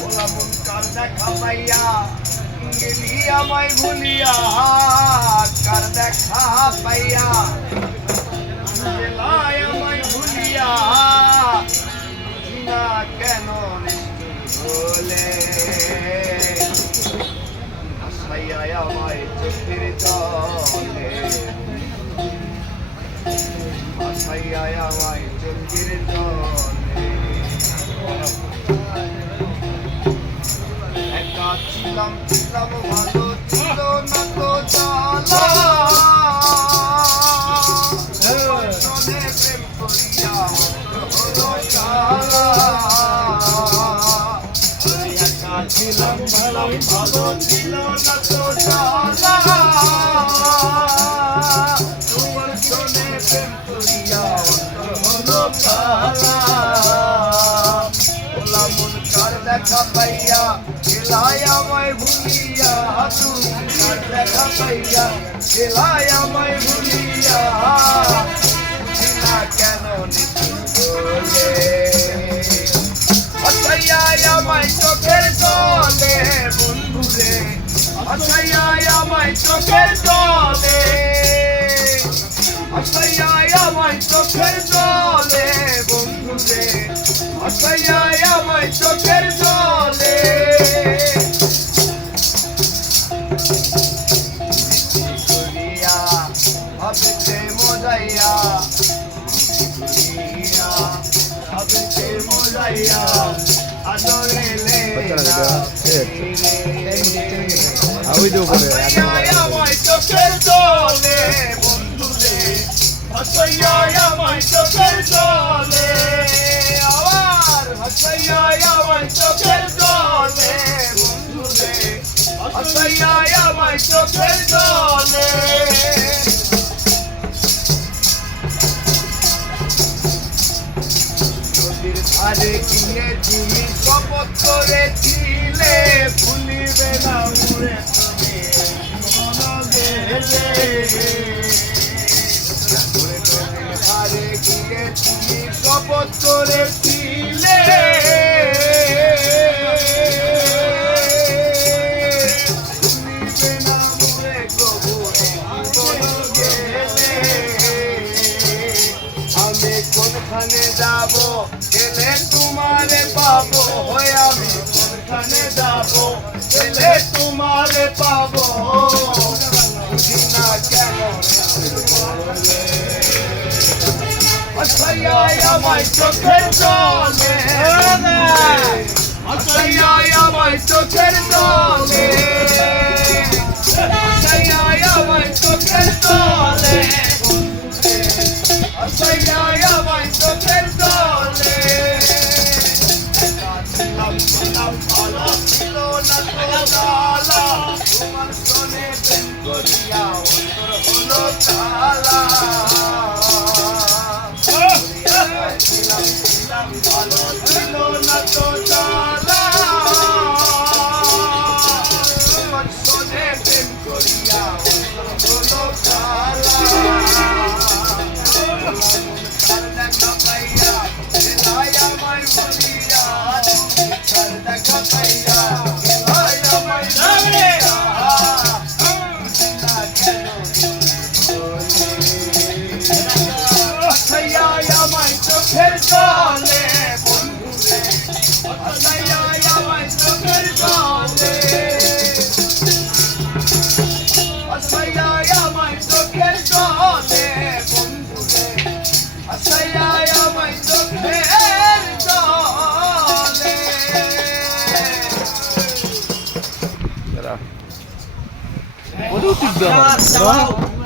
ভোলা মন কার দেখা পাইয়া গেলি আমায় ভুলিয়া, কার দেখা পাইয়া গেলাই আমায় ভুলিয়া, না কেন বলে হাসাইয়া আমায় চোখের জলে, হাসাইয়া আমায় চোখের জলে। একা ছিলাম ছিলাম ভালো ছিল না তো জ্বালা, শোনে প্রেম করিয়া হলো জ্বালা। একা ছিলাম ছিলাম ভালো ছিল না তো জ্বালা, তোমার শোনে প্রেম করিয়া হলো জ্বালা। ভোলা মন কার দেখা পাইয়া গেলাই আমায় ভুলিয়া, তুমি কার দেখা পাইয়া গেলাই আমায় ভুলিয়া, বুঝি না কেন বলে হাসাইয়া আমায় চোখের জলে বন্ধুরে, হাসাইয়া আমায় চোখের জলে, হাসাইয়া আমায় চোখের জলে বন্ধুরে, হাসাইয়া আমায় চোখের জলে। ভাবতে মজাইয়া ভাবতে মজাইয়া আদরে লে আমায় চোখের জলে বন্ধুরে, হাসাইয়া আমায় চোখের জলে, আবার হাসাইয়া আমায় চোখের জলে বন্ধুরে, হাসাইয়া আমায় চোখের জলে। নদীর ধারে গিয়ে তুমি শপথ করেছিলে, ভুলিবে না উড়ে তুমি মন গেলে। নদীর ধারে গিয়ে তুমি শপথ করেছিলে, ভুলিবে না উড়ে কবু মন গেলে। আমি কোনখানে যাব গেলে তোমারে পাবো, হয়ে আমি কোনখানে যাব গেলে তোমারে পাবো, বুঝি না কেন বলে হাসাইয়া আমায় চোখের জলে, হাসাইয়া আমায় চোখের জলে, হাসাইয়া আমায় চোখের জলে, হাসাইয়া আমায় চোখের জলে। ছিলাম ছিলাম ভালো ছিল না তো জ্বালা, তোমার শোনে প্রেম করিয়া অন্তর হলো জ্বালা। ছিলাম ছিলাম ভালো ছিল না তো জ্বালা, তোমার শোনে প্রেম করিয়া অন্তর হলো জ্বালা। কার দেখা পাইয়া গেলাই আমায় ভুলিয়া, তুমি কার দেখা পাইয়া গেলাই আমায় ভুলিয়া, বুঝি না কেন বলে হাসাইয়া আমায় চোখের জলে বন্ধুরে, হাসাইয়া আমায় চোখের জলে, হাসাইয়া আমায় চোখের জলে বন্ধুরে, হাসাইয়া আমায় চোখের জলে।